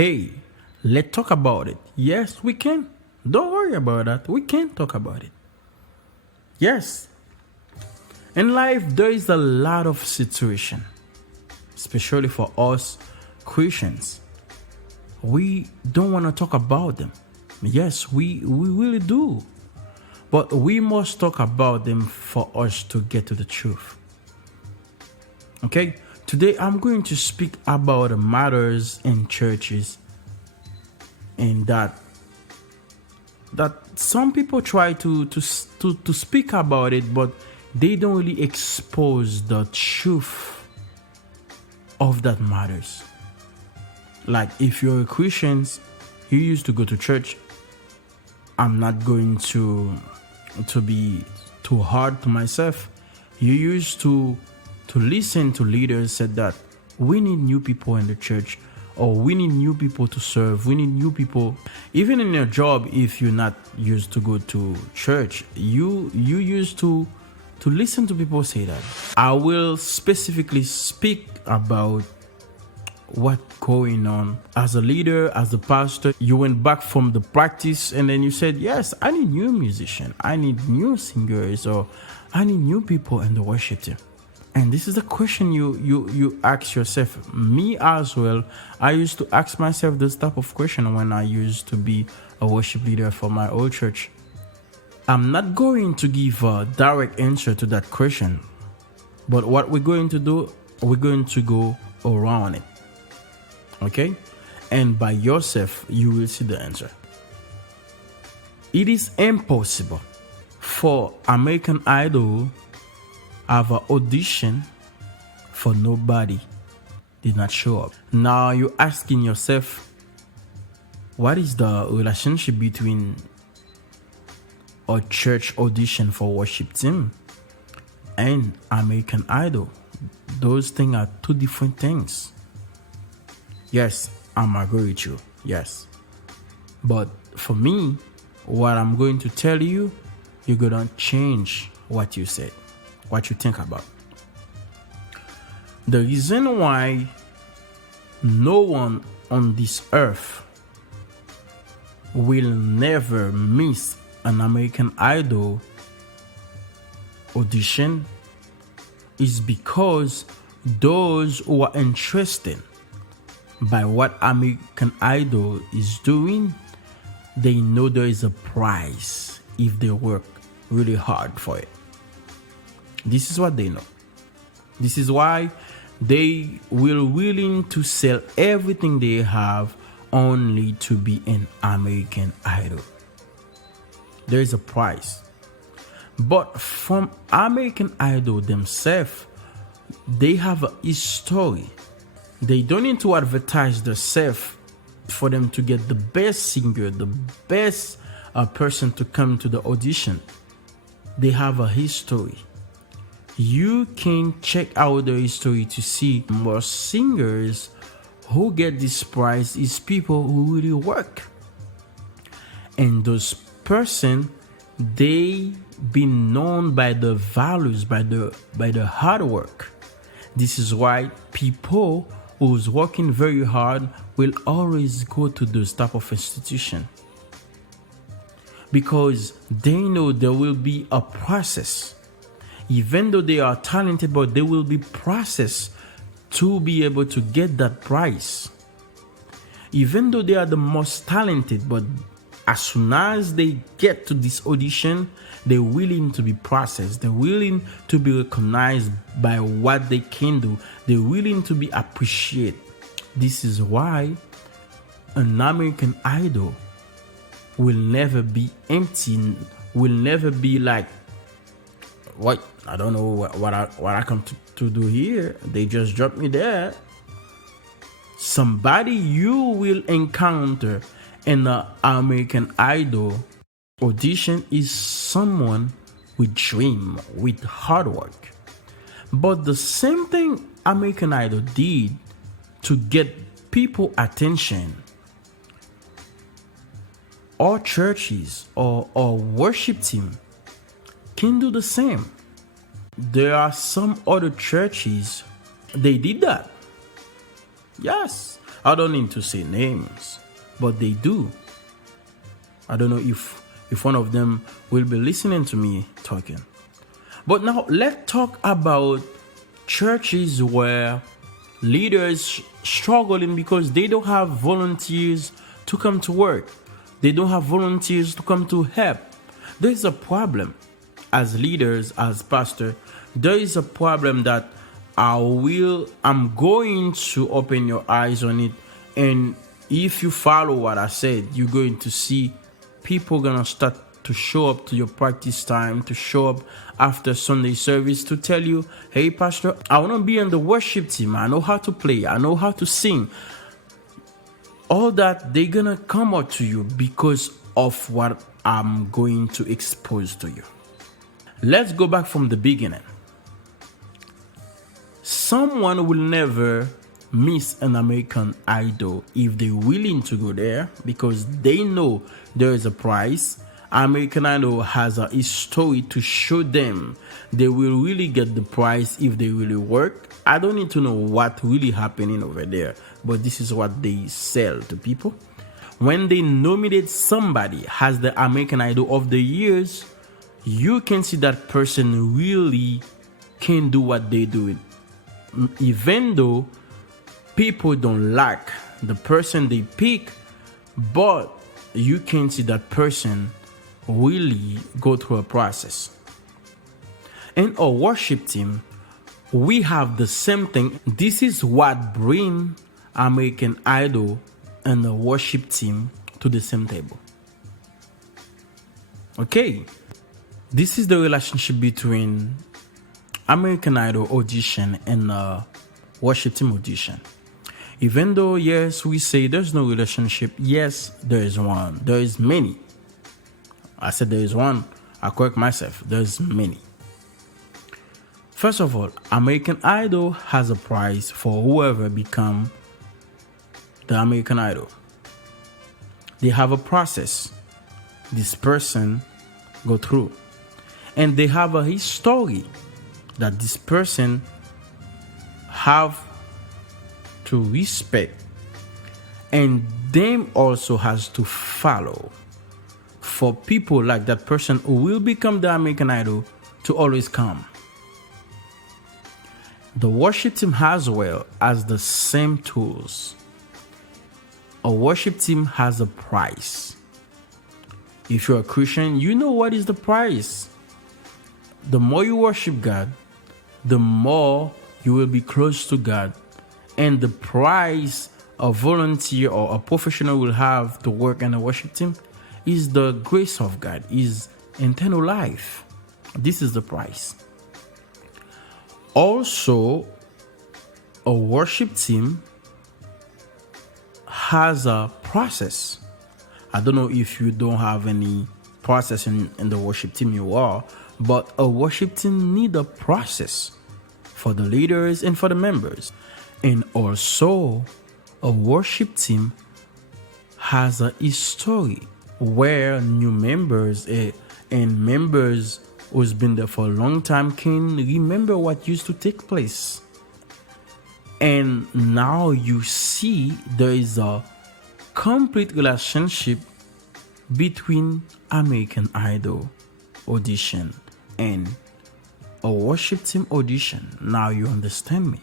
Hey, let's talk about it. Yes, we can. Don't worry about that. We can talk about it. Yes. In life, there is a lot of situation, especially for us Christians. We don't want to talk about them. Yes, we really do. But we must talk about them for us to get to the truth. Okay? Today I'm going to speak about matters in churches and that some people try to speak about it, but they don't really expose the truth of that matters. Like if you're a Christian, you used to go to church. I'm not going to be too hard to myself. You used to listen to leaders said that we need new people in the church, or we need new people to serve. We need new people. Even in your job, if you're not used to go to church, you used to listen to people say that. I will specifically speak about what going on as a leader, as a pastor. You went back from the practice and then you said, yes, I need new musicians, I need new singers, or I need new people in the worship team. And this is a question you ask yourself. Me as well, I used to ask myself this type of question when I used to be a worship leader for my old church. I'm not going to give a direct answer to that question, but what we're going to do, we're going to go around it. Okay? And by yourself, you will see the answer. It is impossible for American Idol have an audition for nobody did not show up. Now you're asking yourself, what is the relationship between a church audition for worship team and American Idol? Those things are two different things. Yes, I'm agree with you. Yes. But for me, what I'm going to tell you, you're going to change what you said, what you think about. The reason why no one on this earth will never miss an American Idol audition is because those who are interested by what American Idol is doing, they know there is a prize if they work really hard for it. This is what they know. This is why they will willing to sell everything they have only to be an American Idol. There is a price. But from American Idol themselves, they have a history. They don't need to advertise themselves for them to get the best singer, the best person to come to the audition. They have a history. You can check out the history to see more singers who get this prize is people who really work. And those person, they been known by the values, by the hard work. This is why people who's working very hard will always go to those type of institution, because they know there will be a process. Even though they are talented, but there will be process to be able to get that prize. Even though they are the most talented, but as soon as they get to this audition, they're willing to be processed. They're willing to be recognized by what they can do. They're willing to be appreciated. This is why an American Idol will never be empty, will never be like, what? I don't know what I come to do here. They just dropped me there. Somebody you will encounter in the American Idol audition is someone with dream, with hard work. But the same thing American Idol did to get people attention, or churches or worship team can do the same. There are some other churches, they did that. Yes. I don't need to say names, but they do. I don't know if one of them will be listening to me talking. But now let's talk about churches where leaders struggling because they don't have volunteers to come to work. They don't have volunteers to come to help. There is a problem as leaders, as pastor. There is a problem that I'm going to open your eyes on it. And if you follow what I said, you're going to see people gonna start to show up to your practice time, to show up after Sunday service to tell you, hey pastor, I want to be on the worship team. I know how to play. I know how to sing. All that, they're gonna come out to you because of what I'm going to expose to you. Let's go back from the beginning. Someone will never miss an American Idol if they're willing to go there because they know there is a prize. American Idol has a history to show them they will really get the prize if they really work. I don't need to know what really happening over there, but this is what they sell to people. When they nominate somebody as the American Idol of the years, you can see that person really can do what they do. Even though people don't like the person they pick, but you can see that person really go through a process. In our worship team, we have the same thing. This is what bring American Idol and the worship team to the same table. Okay, this is the relationship between American Idol audition and worship team audition. Even though, yes, we say there's no relationship, yes, there is one. There is many. I said there is one. I correct myself. There's many. First of all, American Idol has a prize for whoever become the American Idol. They have a process this person go through. And they have a history that this person have to respect, and them also has to follow for people like that person who will become the American Idol to always come. The worship team as well has the same tools. A worship team has a price. If you're a Christian, you know what is the price. The more you worship God, the more you will be close to God. And the price a volunteer or a professional will have to work in a worship team is the grace of God, is eternal life. This is the price. Also, a worship team has a process. I don't know if you don't have any process in the worship team you are, but a worship team need a process for the leaders and for the members. And also, a worship team has a history where new members and members who's been there for a long time can remember what used to take place. And now you see there is a complete relationship between American Idol audition and a worship team audition. Now you understand me.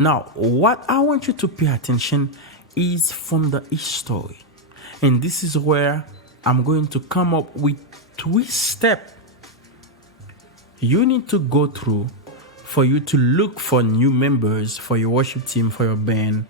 Now, what I want you to pay attention is from the history. And this is where I'm going to come up with 3 steps you need to go through for you to look for new members for your worship team, for your band,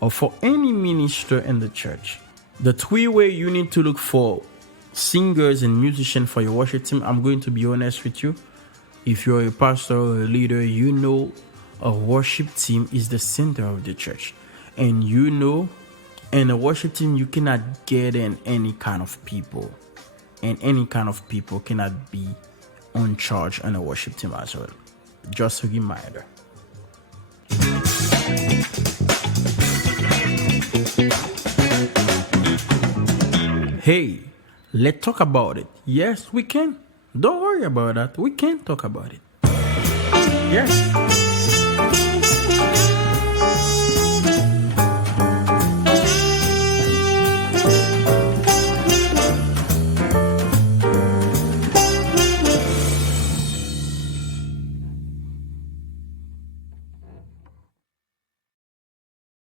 or for any minister in the church. The 3 ways you need to look for singers and musicians for your worship team, I'm going to be honest with you. If you're a pastor or a leader, you know a worship team is the center of the church. And you know, in a worship team, you cannot get in any kind of people. And any kind of people cannot be on charge in a worship team as well. Just a reminder. Hey, let's talk about it. Yes, we can. Don't worry about that. We can talk about it. Yes.